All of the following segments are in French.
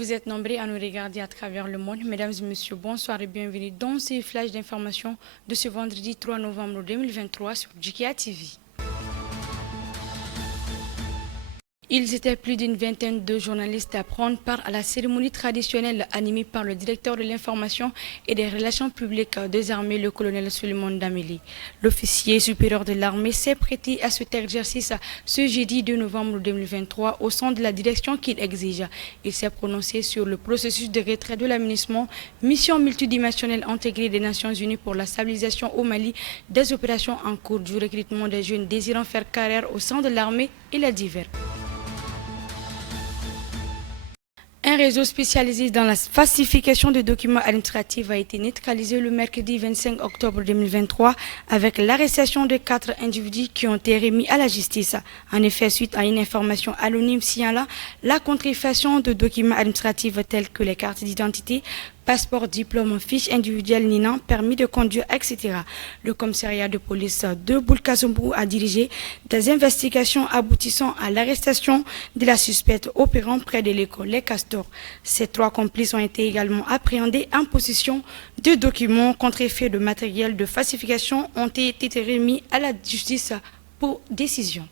Vous êtes nombreux à nous regarder à travers le monde. Mesdames et messieurs, bonsoir et bienvenue dans ces flashs d'informations de ce vendredi 3 novembre 2023 sur Djikia TV. Ils étaient plus d'une vingtaine de journalistes à prendre part à la cérémonie traditionnelle animée par le directeur de l'information et des relations publiques des armées, le colonel Suleiman Dameli. L'officier supérieur de l'armée s'est prêté à cet exercice ce jeudi 2 novembre 2023 au sein de la direction qu'il exige. Il s'est prononcé sur le processus de retrait de l'aménagement, mission multidimensionnelle intégrée des Nations Unies pour la stabilisation au Mali, des opérations en cours du recrutement des jeunes désirant faire carrière au sein de l'armée et la divers. Un réseau spécialisé dans la falsification de documents administratifs a été neutralisé le mercredi 25 octobre 2023 avec l'arrestation de 4 individus qui ont été remis à la justice. En effet, suite à une information anonyme signalant la contrefaçon de documents administratifs tels que les cartes d'identité, passeport, diplôme, fiche individuelle, NINA, permis de conduire, etc. Le commissariat de police de Boulkassoumou a dirigé des investigations aboutissant à l'arrestation de la suspecte opérant près de l'école Les Castors. Ces 3 complices ont été également appréhendés en possession de documents contrefaits de matériel de falsification ont été remis à la justice pour décision.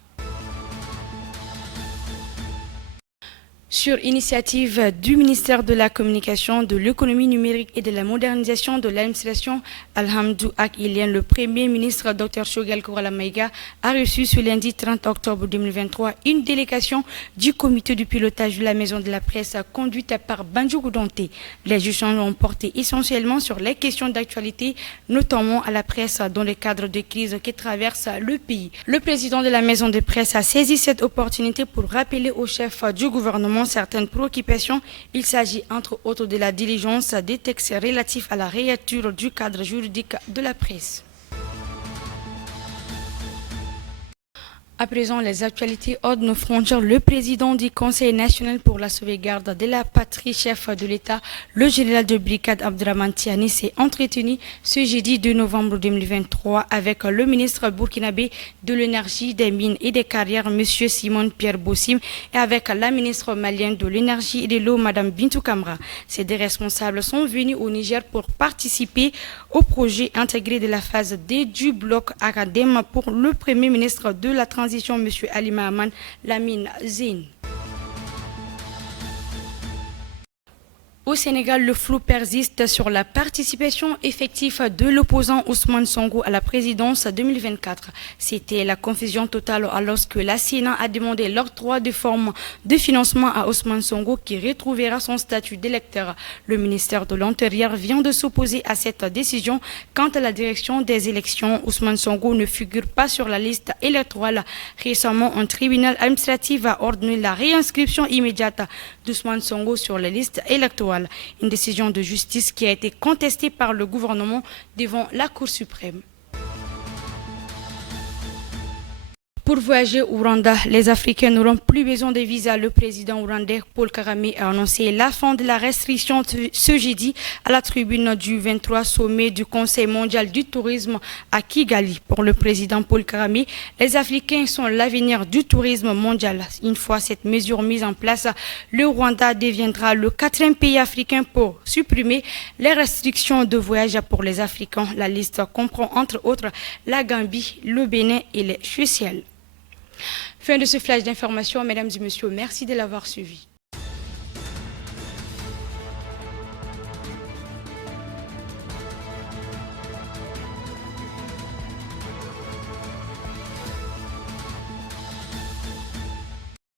Sur initiative du ministère de la Communication, de l'Économie numérique et de la modernisation de l'administration, Alhamdou Ak-Ilien, le Premier ministre Dr Choguel Kourala-Maïga a reçu ce lundi 30 octobre 2023 une délégation du comité du pilotage de la Maison de la Presse conduite par Bandjougou Danté. Les échanges ont porté essentiellement sur les questions d'actualité, notamment à la presse dans le cadre de crise qui traverse le pays. Le président de la Maison de Presse a saisi cette opportunité pour rappeler au chef du gouvernement certaines préoccupations. Il s'agit entre autres de la diligence des textes relatifs à la réécriture du cadre juridique de la presse. À présent, les actualités hors de nos frontières. Le président du Conseil national pour la sauvegarde de la patrie, chef de l'État, le général de brigade Abdraman Tiani, s'est entretenu ce jeudi 2 novembre 2023 avec le ministre burkinabé de l'énergie, des mines et des carrières, M. Simon Pierre Bossim, et avec la ministre malienne de l'énergie et de l'eau, Mme Bintou Kamra. Ces 2 responsables sont venus au Niger pour participer au projet intégré de la phase D du bloc Academ pour le premier ministre de la transition, M. Ali Mahaman Lamine Zine. Au Sénégal, le flou persiste sur la participation effective de l'opposant Ousmane Sonko à la présidence 2024. C'était la confusion totale lorsque la Sénat a demandé l'octroi de forme de financement à Ousmane Sonko qui retrouvera son statut d'électeur. Le ministère de l'Intérieur vient de s'opposer à cette décision. Quant à la direction des élections, Ousmane Sonko ne figure pas sur la liste électorale. Récemment, un tribunal administratif a ordonné la réinscription immédiate d'Ousmane Sonko sur la liste électorale. Une décision de justice qui a été contestée par le gouvernement devant la Cour suprême. Pour voyager au Rwanda, les Africains n'auront plus besoin de visa. Le président rwandais Paul Kagame a annoncé la fin de la restriction ce jeudi à la tribune du 23 sommet du Conseil mondial du tourisme à Kigali. Pour le président Paul Kagame, les Africains sont l'avenir du tourisme mondial. Une fois cette mesure mise en place, le Rwanda deviendra le 4e pays africain pour supprimer les restrictions de voyage pour les Africains. La liste comprend entre autres la Gambie, le Bénin et les Seychelles. Fin de ce flash d'information, mesdames et messieurs, merci de l'avoir suivi.